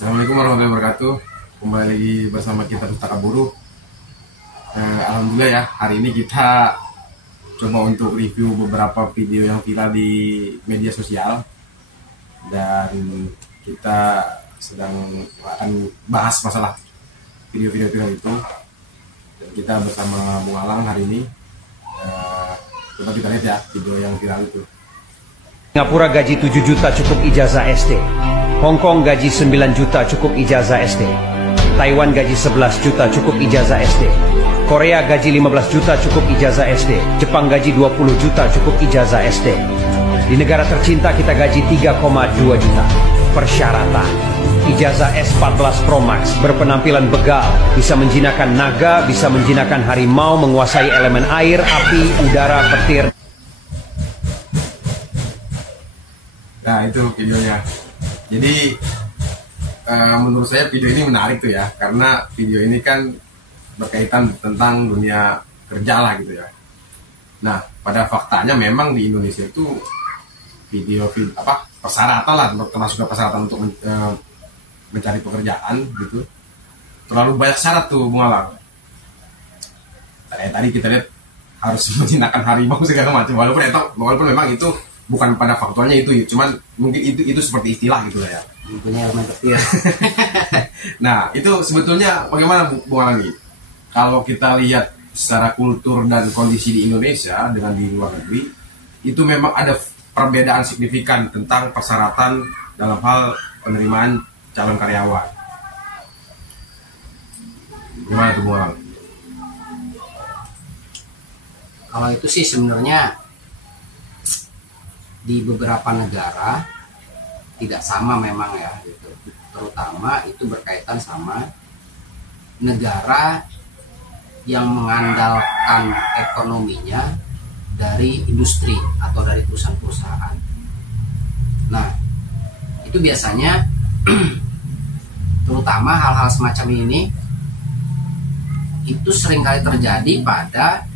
Assalamualaikum warahmatullahi wabarakatuh. Kembali lagi bersama kita Pustaka Buruh. Alhamdulillah ya, hari ini kita coba untuk review beberapa video yang viral di media sosial. Dan kita sedang akan bahas masalah video-video viral itu. Dan kita bersama Bung Alang hari ini. Coba kita lihat ya video yang viral itu. Singapura gaji 7 juta cukup ijazah SD. Hong Kong gaji 9 juta cukup ijazah SD. Taiwan gaji 11 juta cukup ijazah SD. Korea gaji 15 juta cukup ijazah SD. Jepang gaji 20 juta cukup ijazah SD. Di negara tercinta kita gaji 3,2 juta. Persyaratan: ijazah S14 Pro Max, berpenampilan begal, bisa menjinakkan naga, bisa menjinakkan harimau, menguasai elemen air, api, udara, petir. Nah, itu videonya. Jadi menurut saya video ini menarik tuh ya, karena video ini kan berkaitan tentang dunia kerja lah gitu ya. Nah, pada faktanya memang di Indonesia itu video persyaratan lah, termasuk persyaratan untuk mencari pekerjaan gitu, terlalu banyak syarat tuh, Bung Alang. Tadi kita lihat harus menjinakkan harimau segala macam, walaupun memang itu bukan pada faktualnya itu, cuman mungkin itu seperti istilah gitu lah ya. Punya elemen petir. Nah, itu sebetulnya bagaimana Bung Alang? Kalau kita lihat secara kultur dan kondisi di Indonesia dengan di luar negeri, itu memang ada perbedaan signifikan tentang persyaratan dalam hal penerimaan calon karyawan. Gimana tuh Bung Alang? Kalau itu sih sebenarnya di beberapa negara tidak sama memang ya gitu. Terutama itu berkaitan sama negara yang mengandalkan ekonominya dari industri atau dari perusahaan-perusahaan. Nah, itu biasanya terutama hal-hal semacam ini itu seringkali terjadi pada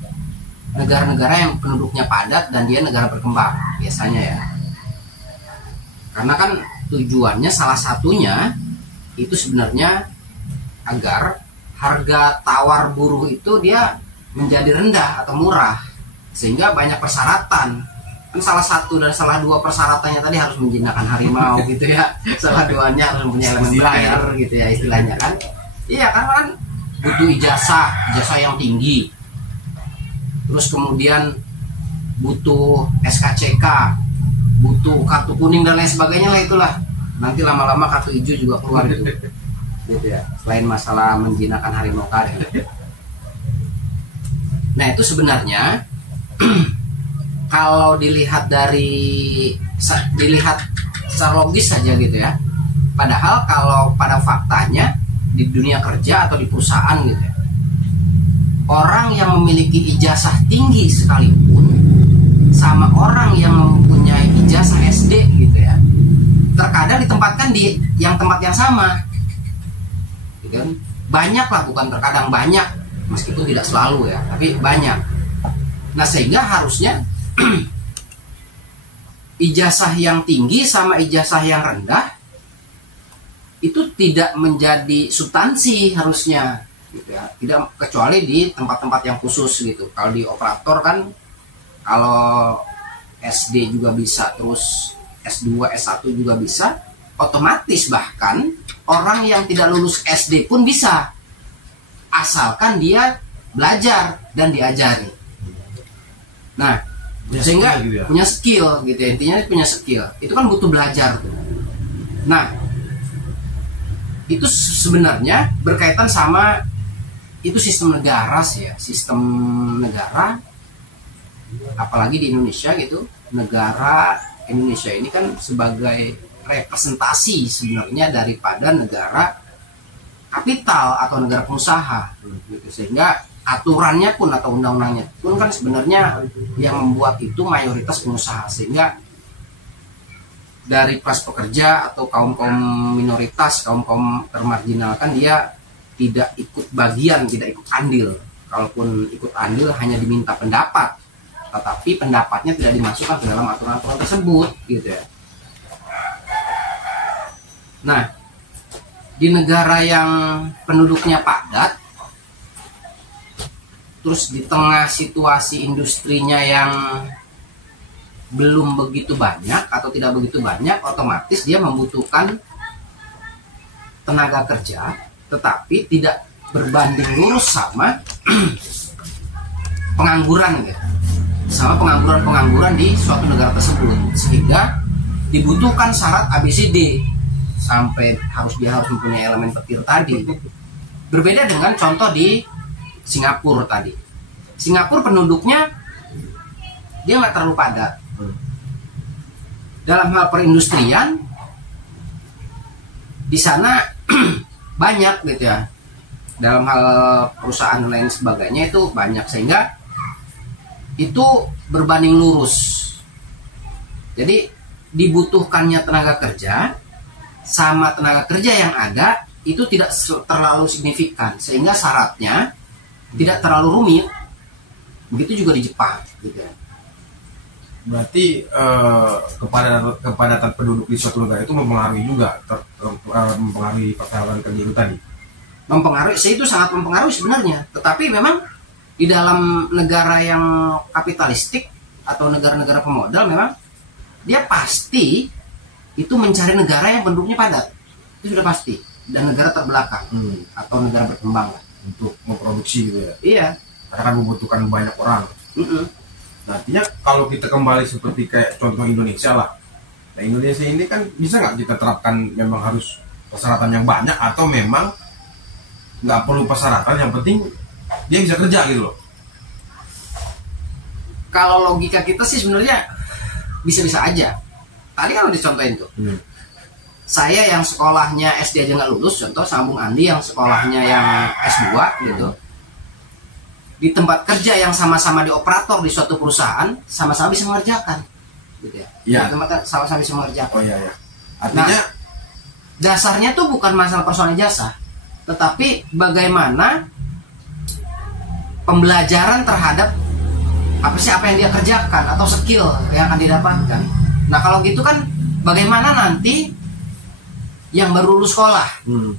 negara-negara yang penduduknya padat dan dia negara berkembang biasanya ya. Karena kan tujuannya salah satunya itu sebenarnya agar harga tawar buruh itu dia menjadi rendah atau murah, sehingga banyak persyaratan. Kan salah satu dan salah dua persyaratannya tadi harus menjinakkan harimau gitu ya. Salah duanya harus mempunyai elemen air gitu ya istilahnya kan. Iya kan butuh ijazah yang tinggi. Terus kemudian butuh SKCK, butuh kartu kuning dan lain sebagainya lah itulah. Nanti lama-lama kartu hijau juga keluar gitu. Gitu ya. Selain masalah menjinakkan harimau tadi. Nah, itu sebenarnya kalau dilihat secara logis saja gitu ya. Padahal kalau pada faktanya di dunia kerja atau di perusahaan gitu ya, orang yang memiliki ijazah tinggi sekalipun sama orang yang mempunyai ijazah SD gitu ya, terkadang ditempatkan di tempat yang sama gitu kan. Banyak lah, bukan terkadang, banyak, meskipun tidak selalu ya, tapi banyak. Nah, sehingga harusnya ijazah yang tinggi sama ijazah yang rendah itu tidak menjadi substansi harusnya gitu ya. Tidak, kecuali di tempat-tempat yang khusus gitu. Kalau di operator kan, kalau SD juga bisa, terus S2, S1 juga bisa, otomatis bahkan orang yang tidak lulus SD pun bisa, asalkan dia belajar dan diajari. Nah, sehingga gitu ya, punya skill gitu ya, intinya punya skill. Itu kan butuh belajar tuh. Nah, itu sebenarnya berkaitan sama itu sistem negara sih ya, sistem negara, apalagi di Indonesia gitu. Negara Indonesia ini kan sebagai representasi sebenarnya daripada negara kapital atau negara pengusaha gitu. Sehingga aturannya pun atau undang-undangnya pun kan sebenarnya yang membuat itu mayoritas pengusaha, sehingga dari kelas pekerja atau kaum-kaum minoritas, kaum-kaum termarginalkan, dia tidak ikut bagian, tidak ikut andil. Kalaupun ikut andil hanya diminta pendapat, tetapi pendapatnya tidak dimasukkan ke dalam aturan-aturan tersebut gitu ya. Nah, di negara yang penduduknya padat, terus di tengah situasi industrinya yang belum begitu banyak atau tidak begitu banyak, otomatis dia membutuhkan tenaga kerja, tetapi tidak berbanding lurus sama pengangguran ya, sama pengangguran di suatu negara tersebut, sehingga dibutuhkan syarat ABCD sampai dia harus mempunyai elemen petir tadi. Berbeda dengan contoh di Singapura tadi. Singapura penduduknya dia nggak terlalu padat. Dalam hal perindustrian di sana banyak gitu ya. Dalam hal perusahaan dan lain sebagainya itu banyak, sehingga itu berbanding lurus. Jadi dibutuhkannya tenaga kerja sama tenaga kerja yang ada itu tidak terlalu signifikan, sehingga syaratnya tidak terlalu rumit. Begitu juga di Jepang gitu ya. Berarti kepadatan penduduk di suatu negara itu mempengaruhi juga mempengaruhi persoalan kerja itu tadi. Mempengaruhi, itu sangat mempengaruhi sebenarnya. Tetapi memang di dalam negara yang kapitalistik atau negara-negara pemodal, memang dia pasti itu mencari negara yang penduduknya padat. Itu sudah pasti. Dan negara terbelakang atau negara berkembang lah, untuk memproduksi gitu ya. Iya. Karena kan membutuhkan banyak orang. Nah, artinya kalau kita kembali seperti kayak contoh Indonesia lah. Nah, Indonesia ini kan bisa nggak kita terapkan memang harus persyaratan yang banyak, atau memang nggak perlu persyaratan, yang penting dia bisa kerja gitu loh. Kalau logika kita sih sebenarnya bisa-bisa aja. Tadi kan udah dicontohin tuh. Saya yang sekolahnya SD aja nggak lulus, contoh sambung Andi yang sekolahnya yang S2 gitu. Di tempat kerja yang sama-sama di operator di suatu perusahaan, sama-sama bisa mengerjakan gitu ya. Iya. Di tempat sama-sama bisa mengerjakan. Oh iya ya. Artinya Dasarnya tuh bukan masalah persoalan jasa, tetapi bagaimana pembelajaran terhadap apa yang dia kerjakan atau skill yang akan didapatkan. Nah, kalau gitu kan bagaimana nanti yang baru lulus sekolah,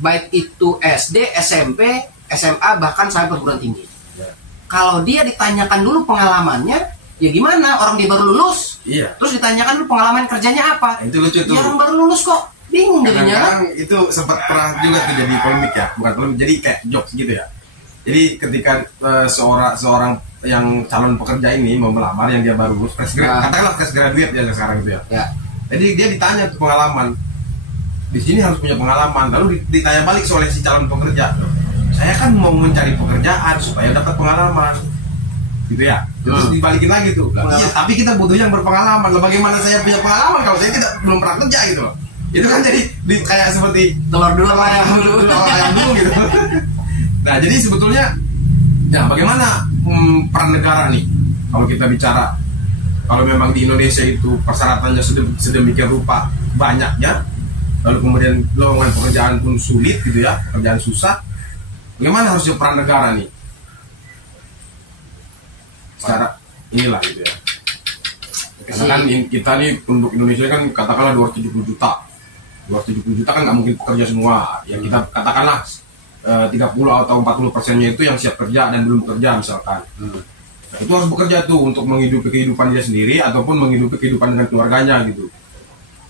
baik itu SD, SMP, SMA, bahkan sampai perguruan tinggi. Kalau dia ditanyakan dulu pengalamannya, ya gimana? Orang dia baru lulus, terus ditanyakan dulu pengalaman kerjanya apa? Itu lucu tuh. Ya, orang baru lulus kok bingung jadinya. Kadang-kadang itu sempat pernah juga terjadi polemik ya, bukan polemik, jadi kayak jokes gitu ya. Jadi ketika seorang yang calon pekerja ini mau melamar, yang dia baru lulus katakanlah fresh graduate ya sekarang gitu ya. Jadi dia ditanya tuh pengalaman. Di sini harus punya pengalaman. Lalu ditanya balik soal si calon pekerja. Saya kan mau mencari pekerjaan supaya dapat pengalaman, gitu ya. Terus dibalikin lagi tuh. Iya, tapi kita butuh yang berpengalaman. Lalu bagaimana saya punya pengalaman kalau saya belum pernah kerja gitu loh. Itu kan jadi kayak seperti telur dulu ayam dulu gitu. Nah, jadi sebetulnya ya bagaimana peran negara nih kalau kita bicara, kalau memang di Indonesia itu persyaratannya sedemikian rupa banyaknya, lalu kemudian lowongan pekerjaan pun sulit gitu ya, pekerjaan susah, bagaimana harusnya peran negara nih secara inilah gitu ya. Karena kan kita nih penduduk Indonesia kan katakanlah 270 juta kan nggak mungkin pekerja semua ya. Kita katakanlah 30 atau 40%-nya itu yang siap kerja dan belum bekerja misalkan. Nah, itu harus bekerja tuh untuk menghidupi kehidupan dia sendiri ataupun menghidupi kehidupan dengan keluarganya gitu.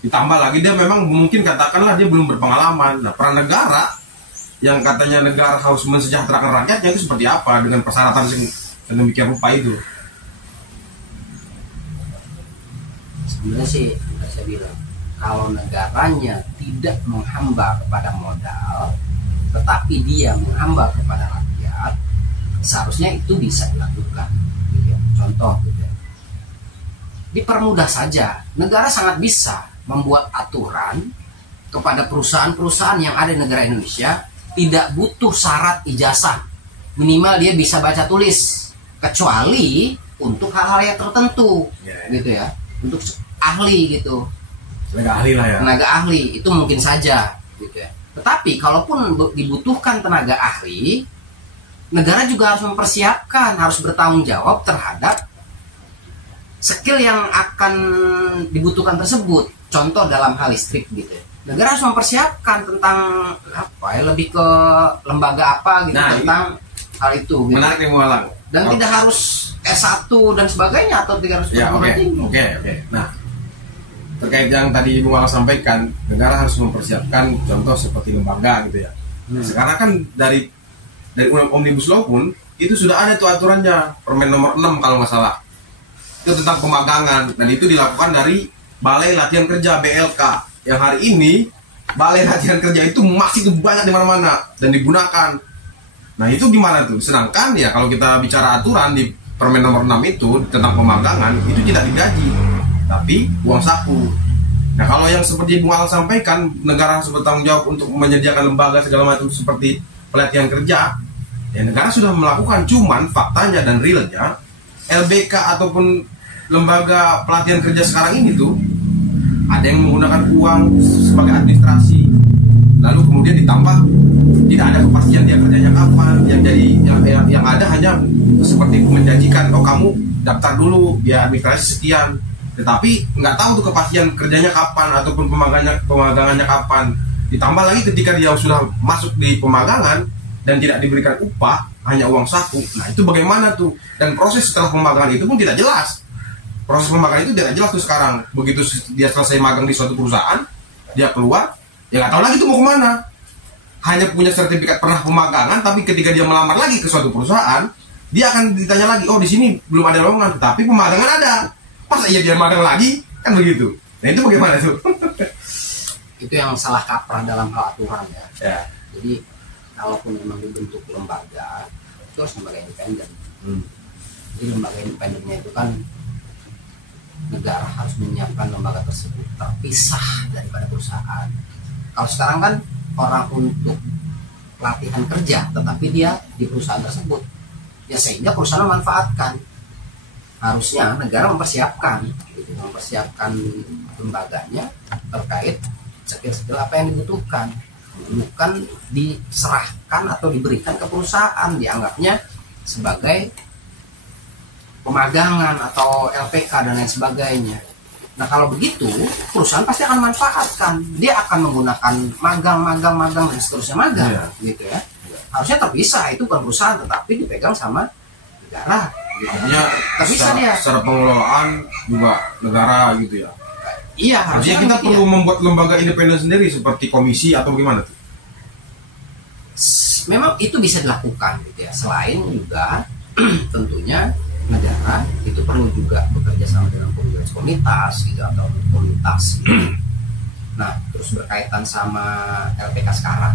Ditambah lagi dia memang mungkin katakanlah dia belum berpengalaman. Nah, peran negara yang katanya negara harus mensejahterakan rakyatnya itu seperti apa dengan persyaratan yang sedemikian rupa itu? Sebenarnya sih saya bilang, kalau negaranya tidak menghamba kepada modal, tetapi dia menghamba kepada rakyat, seharusnya itu bisa dilakukan gitu ya. Contoh gitu ya. Dipermudah saja, negara sangat bisa membuat aturan kepada perusahaan-perusahaan yang ada di negara Indonesia, tidak butuh syarat ijazah, minimal dia bisa baca tulis, kecuali untuk hal-hal yang tertentu gitu ya, untuk ahli gitu, tenaga ahli lah ya, tenaga ahli itu mungkin saja gitu ya. Tetapi kalaupun dibutuhkan tenaga ahli, negara juga harus mempersiapkan, harus bertanggung jawab terhadap skill yang akan dibutuhkan tersebut. Contoh dalam hal listrik gitu ya. negara harus mempersiapkan tentang apa ya, lebih ke lembaga apa gitu, tentang hal itu gitu. Menarik nih Mualang. Dan tidak harus S1 dan sebagainya, atau tidak harus perguruan tinggi. Oke. Nah, terkait yang tadi Mualang sampaikan, negara harus mempersiapkan contoh seperti lembaga gitu ya. Sekarang kan dari Undang Omnibus Law pun itu sudah ada tuh aturannya, Permen nomor 6 kalau nggak salah. Itu tentang pemagangan, dan itu dilakukan dari Balai Latihan Kerja BLK. Yang hari ini Balai Latihan Kerja itu masih banyak di mana-mana dan digunakan. Nah, itu gimana tuh? Sedangkan ya kalau kita bicara aturan di Permen nomor 6 itu tentang pemagangan, itu tidak digaji, tapi uang saku. Nah, kalau yang seperti Bung Alang sampaikan, negara harus bertanggung jawab untuk menyediakan lembaga segala macam seperti pelatihan kerja. Ya, negara sudah melakukan, cuman faktanya dan realnya LBK ataupun lembaga pelatihan kerja sekarang ini tuh ada yang menggunakan uang sebagai administrasi, lalu kemudian ditambah tidak ada kepastian dia kerjanya kapan, yang ada hanya seperti menjanjikan, oh kamu daftar dulu ya administrasi sekian, tetapi nggak tahu tuh kepastian kerjanya kapan ataupun pemagangannya kapan. Ditambah lagi ketika dia sudah masuk di pemagangan dan tidak diberikan upah, hanya uang saku. Nah, itu bagaimana tuh? Dan proses setelah pemagangan itu pun tidak jelas. Proses pemagangan itu tidak jelas tuh sekarang. Begitu dia selesai magang di suatu perusahaan, dia keluar, ya nggak tahu lagi tuh mau kemana. Hanya punya sertifikat pernah pemagangan, tapi ketika dia melamar lagi ke suatu perusahaan, dia akan ditanya lagi, oh di sini belum ada lowongan, tapi pemagangan ada. Masa iya dia magang lagi? Kan begitu. Nah, itu bagaimana tuh? Itu yang salah kaprah dalam hal aturan ya. Ya. Jadi kalaupun memang dibentuk lembaga, itu harus lembaga independen. Jadi lembaga independennya itu kan negara harus menyiapkan lembaga tersebut terpisah daripada perusahaan. Kalau sekarang kan orang untuk pelatihan kerja, tetapi dia di perusahaan tersebut, ya sehingga perusahaan memanfaatkan. Harusnya negara mempersiapkan lembaganya terkait skill apa yang dibutuhkan, bukan diserahkan atau diberikan ke perusahaan, dianggapnya sebagai pemagangan atau LPK dan lain sebagainya. Nah, kalau begitu perusahaan pasti akan manfaatkan, dia akan menggunakan magang dan seterusnya gitu ya. Harusnya terpisah, itu bukan perusahaan tetapi dipegang sama negara. Artinya terpisah dia. Secara pengelolaan juga negara gitu ya. Iya, harusnya kita perlu membuat lembaga independen sendiri seperti komisi atau bagaimana tuh? Memang itu bisa dilakukan gitu ya. Selain juga tentunya negara itu perlu juga bekerja sama dengan komunitas gitu, atau komunitas gitu. Nah, terus berkaitan sama LPK sekarang.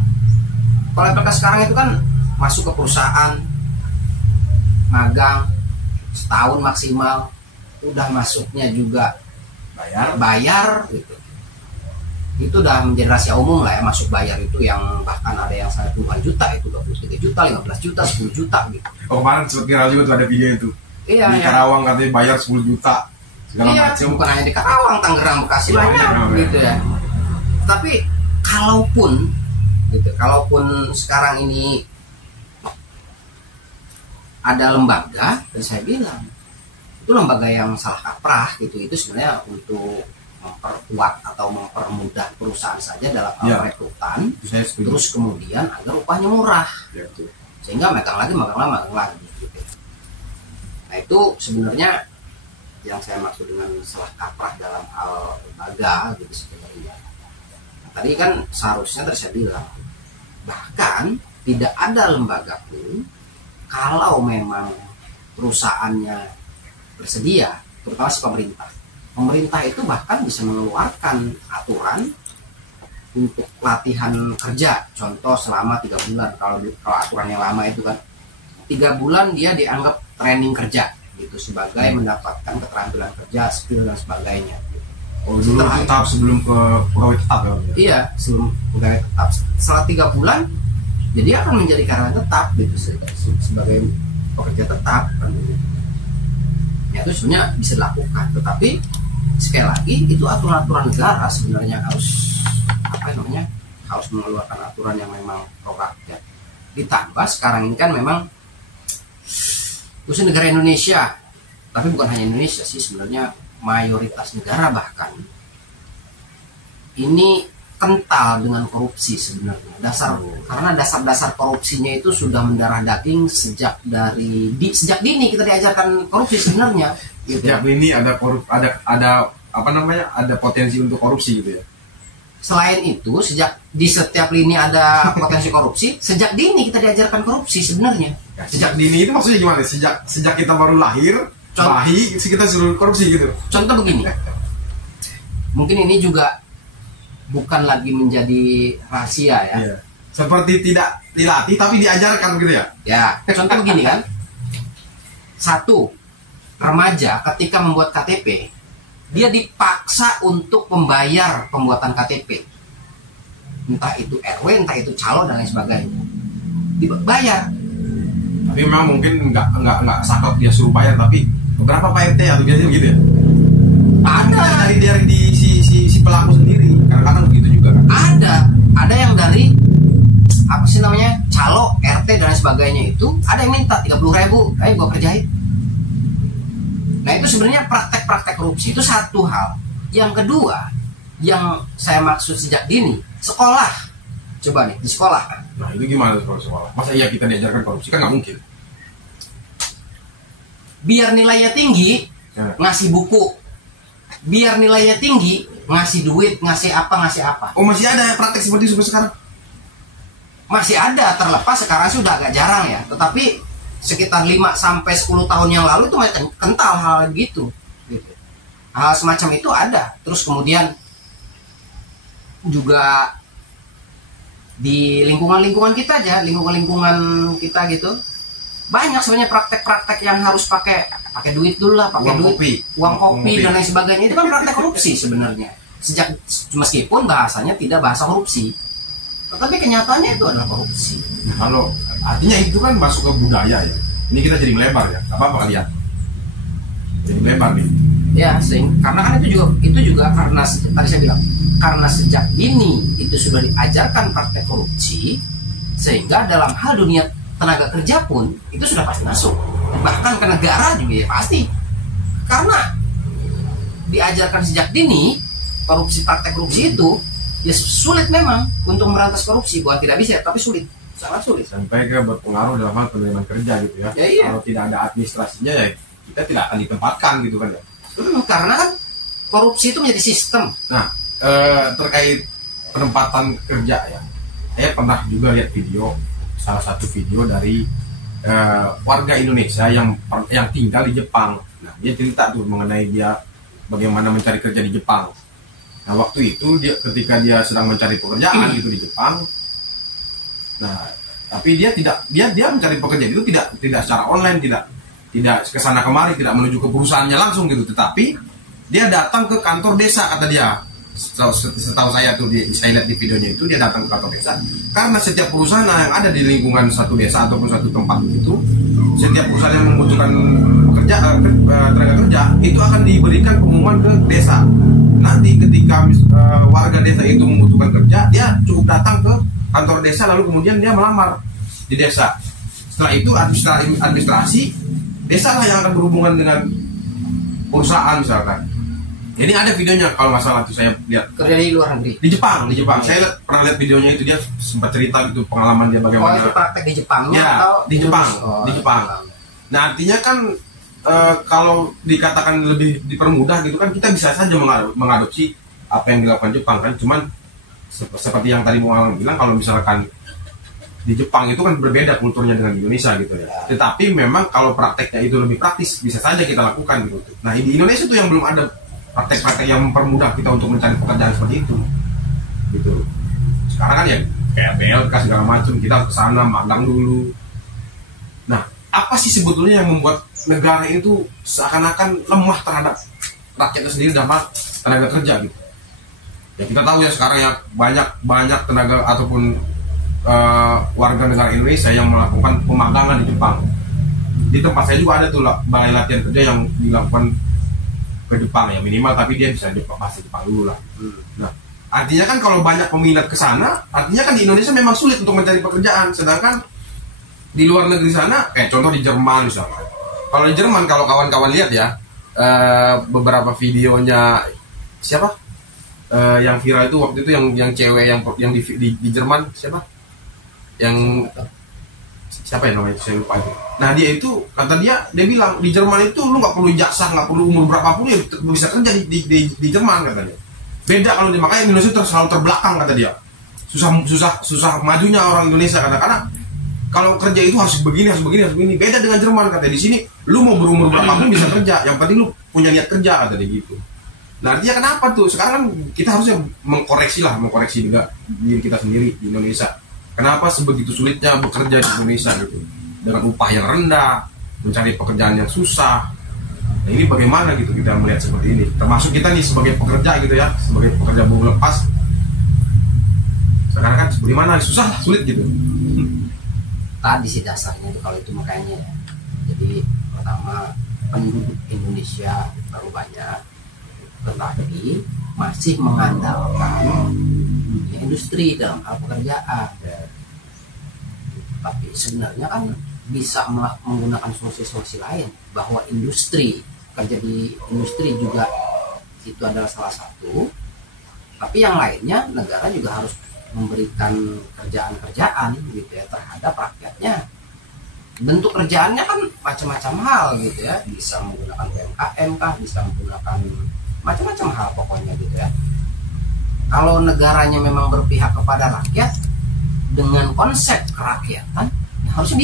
Kalau LPK sekarang itu kan masuk ke perusahaan, magang setahun maksimal, udah masuknya juga bayar gitu. Itu udah menjadi rahasia umum lah ya, masuk bayar itu yang bahkan ada yang sampai puluhan juta, itu 23 juta, 15 juta, 10 juta gitu. Oh, kemarin sempat viral juga tuh ada video itu. Iya, di Karawang katanya bayar 10 juta. Iya, bukan hanya di Karawang, Tangerang, Bekasi banyak gitu ya. Tapi kalaupun sekarang ini ada lembaga, dan saya bilang itu lembaga yang salah kaprah gitu, itu sebenarnya untuk memperkuat atau mempermudah perusahaan saja dalam hal rekrutan, terus kemudian agar upahnya murah, sehingga magang lagi gitu. Nah, itu sebenarnya yang saya maksud dengan salah kaprah dalam hal lembaga gitu sebenarnya. Nah, tadi kan seharusnya saya bilang, bahkan tidak ada lembaga pun kalau memang perusahaannya bersedia, terutama si pemerintah itu bahkan bisa mengeluarkan aturan untuk latihan kerja, contoh selama 3 bulan. Kalau aturan yang lama itu kan 3 bulan dia dianggap training kerja gitu, sebagai mendapatkan keterampilan kerja, skill dan sebagainya. Oh, dulu tetap sebelum ke pegawai tetap ya? Iya, sebelum pegawai tetap. Setelah 3 bulan, jadi akan menjadi karyawan tetap gitu, sebagai pekerja tetap kan. Ya, itu sebenarnya bisa dilakukan, tetapi sekali lagi itu aturan-aturan negara sebenarnya harus harus mengeluarkan aturan yang memang pro rakyat. Ditambah sekarang ini kan memang khusus negara Indonesia, tapi bukan hanya Indonesia sih sebenarnya, mayoritas negara bahkan ini kental dengan korupsi sebenarnya. Karena dasar-dasar korupsinya itu sudah mendarah daging sejak dini kita diajarkan korupsi sebenarnya. Gitu. Sejak dini ada apa namanya, ada potensi untuk korupsi gitu ya. Selain itu, di setiap lini ada potensi korupsi, sejak dini kita diajarkan korupsi sebenarnya. Ya, sejak dini itu maksudnya gimana? Sejak kita baru lahir, bayi, kita suruh korupsi gitu. Contoh begini, mungkin ini juga bukan lagi menjadi rahasia ya. Iya. Seperti tidak dilatih tapi diajarkan gitu ya. Ya, contoh begini kan. Satu, remaja ketika membuat KTP, dia dipaksa untuk membayar pembuatan KTP. Entah itu RW, entah itu calo dan lain sebagainya. Dibayar. Tapi memang mungkin nggak sakit dia suruh bayar, tapi beberapa Pak RT atau biasanya begitu ya. Ada dari si pelaku sendiri. Kadang-kadang begitu juga kan. Ada yang dari apa sih namanya, calo, RT dan lain sebagainya itu ada yang minta 30.000, ayo gua kerjain. Nah itu sebenarnya praktek-praktek korupsi itu satu hal. Yang kedua, yang saya maksud sejak dini, sekolah. Coba nih, di sekolah kan. Nah itu gimana sekolah? Masa iya kita diajarkan korupsi? Kan nggak mungkin. Biar nilainya tinggi, Ya. ngasih buku. Biar nilainya tinggi, ngasih duit, ngasih apa. Oh masih ada praktek seperti itu sampai sekarang? Masih ada, terlepas sekarang sudah agak jarang ya. Tetapi sekitar 5-10 tahun yang lalu itu masih kental hal gitu. Hal semacam itu ada. Terus kemudian juga di lingkungan kita aja, lingkungan kita gitu, banyak sebenarnya praktek-praktek yang harus pakai duit dulu lah, pakai duit, uang kopi dan lain sebagainya. Itu kan praktek korupsi sebenarnya. Meskipun bahasanya tidak bahasa korupsi, tetapi kenyataannya itu adalah korupsi. Kalau artinya itu kan masuk ke budaya ya. Ini kita jadi melebar ya, nggak apa-apa kali ya. Jadi melebar nih. Ya, karena kan itu juga karena tadi saya bilang, karena sejak dini itu sudah diajarkan praktek korupsi, sehingga dalam hal dunia tenaga kerja pun itu sudah pasti masuk. Bahkan ke negara juga ya pasti. Karena diajarkan sejak dini praktek korupsi itu ya sulit memang untuk merantas korupsi. Bukan tidak bisa, tapi sulit. Sangat sulit. Sampai ke berpengaruh dalam hal penerimaan kerja gitu ya. Iya. Kalau tidak ada administrasinya ya kita tidak akan ditempatkan gitu kan ya. Karena kan korupsi itu menjadi sistem. Nah terkait penempatan kerja ya, saya pernah juga lihat salah satu video dari warga Indonesia yang tinggal di Jepang. Nah dia cerita tuh mengenai dia bagaimana mencari kerja di Jepang. Nah waktu itu ketika dia sedang mencari pekerjaan gitu di Jepang. Nah, tapi dia mencari pekerjaan itu tidak secara online, tidak kesana kemari, tidak menuju ke perusahaannya langsung gitu, tetapi dia datang ke kantor desa kata dia. Setahu saya tuh saya lihat di videonya itu dia datang ke kantor desa. Karena setiap perusahaan yang ada di lingkungan satu desa ataupun satu tempat itu, setiap perusahaan yang membutuhkan tenaga kerja itu akan diberikan pengumuman ke desa. Nanti ketika warga desa itu membutuhkan kerja, dia cukup datang ke kantor desa lalu kemudian dia melamar di desa. Setelah itu administrasi desa lah yang akan berhubungan dengan perusahaan misalkan. Ini ada videonya kalau nggak salah tuh saya lihat. Kerja di luar negeri. Di Jepang. Saya pernah lihat videonya itu, dia sempat cerita gitu pengalaman dia bagaimana. Itu praktek di Jepangnya ya, atau di Jepang. Di Jepang. Nah artinya kan kalau dikatakan lebih dipermudah gitu kan kita bisa saja mengadopsi apa yang dilakukan Jepang kan. Cuman seperti yang tadi Muhammad bilang, kalau misalkan di Jepang itu kan berbeda kulturnya dengan Indonesia gitu ya. Tetapi memang kalau prakteknya itu lebih praktis bisa saja kita lakukan gitu. Nah di Indonesia itu yang belum ada praktek-praktek yang mempermudah kita untuk mencari pekerjaan seperti itu gitu. Sekarang kan ya kayak BLK segala macam, kita harus kesana magang dulu. Nah apa sih sebetulnya yang membuat negara itu seakan-akan lemah terhadap rakyatnya sendiri dalam tenaga kerja gitu? Ya kita tahu ya sekarang ya banyak tenaga ataupun warga negara Indonesia yang melakukan pemagangan di Jepang. Di tempat saya juga ada tuh balai latihan kerja yang dilakukan ke Jepang ya, minimal tapi dia bisa bahasa Jepang dulu lah. Nah artinya kan kalau banyak peminat ke sana, artinya kan di Indonesia memang sulit untuk mencari pekerjaan. Sedangkan di luar negeri sana, kayak contoh di Jerman misalnya. Kalau di Jerman, kalau kawan-kawan lihat ya beberapa videonya siapa? yang viral itu waktu itu yang cewek yang di Jerman siapa? Yang siapa ya namanya itu, saya lupa itu. Nah dia itu kata dia bilang di Jerman itu lu nggak perlu ijazah, nggak perlu umur berapapun ya bisa kerja di Jerman katanya. Beda kalau makanya Indonesia selalu terbelakang kata dia. Susah majunya orang Indonesia karena kalau kerja itu harus begini. Beda dengan Jerman katanya. Di sini lu mau berumur berapapun bisa kerja, yang penting lu punya niat kerja kata dia gitu. Nah artinya kenapa tuh sekarang kan kita harusnya mengkoreksi juga diri kita sendiri di Indonesia. Kenapa sebegitu sulitnya bekerja di Indonesia gitu, dengan upah yang rendah, mencari pekerjaan yang susah. Nah ini bagaimana gitu kita melihat seperti ini, termasuk kita nih sebagai pekerja gitu ya, sebagai pekerja buruh lepas. Sekarang kan bagaimana, sulit gitu. Tadi sih dasarnya itu kalau itu makanya ya. Jadi pertama penduduk Indonesia terlalu banyak, tetapi masih mengandalkan dunia industri dalam hal pekerjaan. Tapi sebenarnya kan bisa menggunakan solusi-solusi lain, bahwa kerja di industri juga itu adalah salah satu. Tapi yang lainnya negara juga harus memberikan kerjaan-kerjaan gitu ya terhadap rakyatnya. Bentuk kerjaannya kan macam-macam hal gitu ya, bisa menggunakan UMKM kah, bisa menggunakan macam-macam hal pokoknya gitu ya. Kalau negaranya memang berpihak kepada rakyat dengan konsep kerakyatan, ya harusnya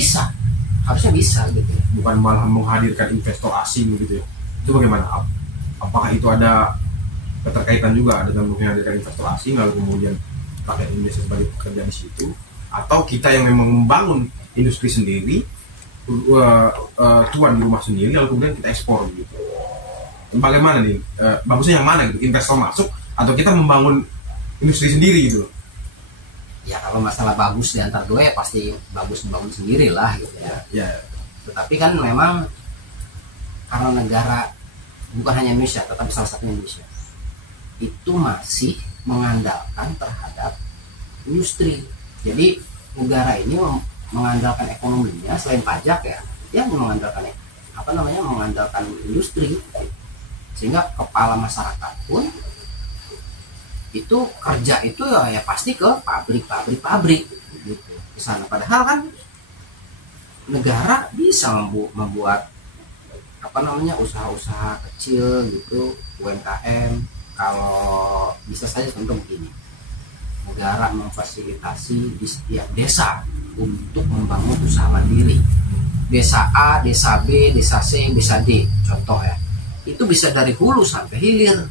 bisa gitu ya. Bukan malah menghadirkan investor asing gitu ya. Itu bagaimana? Apakah itu ada keterkaitan juga dengan menghadirkan investor asing lalu kemudian rakyat Indonesia sebagai pekerja di situ, atau kita yang memang membangun industri sendiri, tuan di rumah sendiri lalu kemudian kita ekspor gitu. Bagaimana nih? Bagusnya yang mana gitu? Investor masuk atau kita membangun industri sendiri gitu? Ya kalau masalah bagus di antara dua ya pasti bagus membangun sendiri lah gitu ya. Ya. Tetapi kan memang karena negara bukan hanya Indonesia, tetapi salah satu Indonesia itu masih mengandalkan terhadap industri. Jadi negara ini mengandalkan ekonominya selain pajak ya, dia mengandalkan mengandalkan industri, sehingga kepala masyarakat pun itu kerja itu ya pasti ke pabrik gitu ke sana. Padahal kan negara bisa membuat usaha-usaha kecil gitu, UMKM. Kalau bisa saja contoh begini, negara memfasilitasi di setiap desa untuk membangun usaha mandiri. Desa A, desa B, desa C, desa D, contoh ya. Itu bisa dari hulu sampai hilir.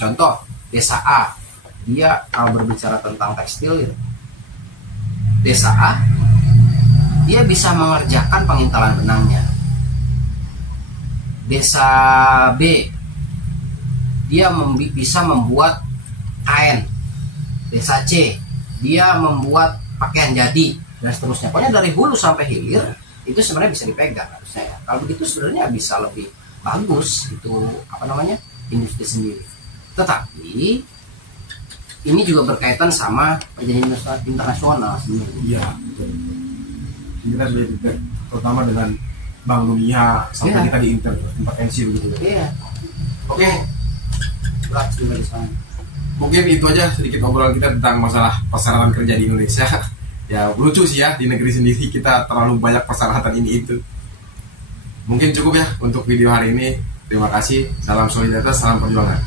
Contoh, desa A, dia kalau berbicara tentang tekstil ya, desa A, dia bisa mengerjakan pengintalan benangnya. Desa B, dia bisa membuat kain. Desa C, dia membuat pakaian jadi, dan seterusnya. Pokoknya dari hulu sampai hilir itu sebenarnya bisa dipegang harusnya ya. Kalau begitu sebenarnya bisa lebih bagus itu industri sendiri. Tetapi ini juga berkaitan sama perjanjian internasional sebenarnya. Iya. Kita sudah terutama dengan Bank Dunia sampai kita di intervensi begitu. Iya. Oke. Berat juga di sana. Mungkin itu aja sedikit obrolan kita tentang masalah persyaratan kerja di Indonesia. Ya lucu sih ya, di negeri sendiri kita terlalu banyak persyaratan ini itu. Mungkin cukup ya untuk video hari ini. Terima kasih. Salam solidaritas, salam perjuangan.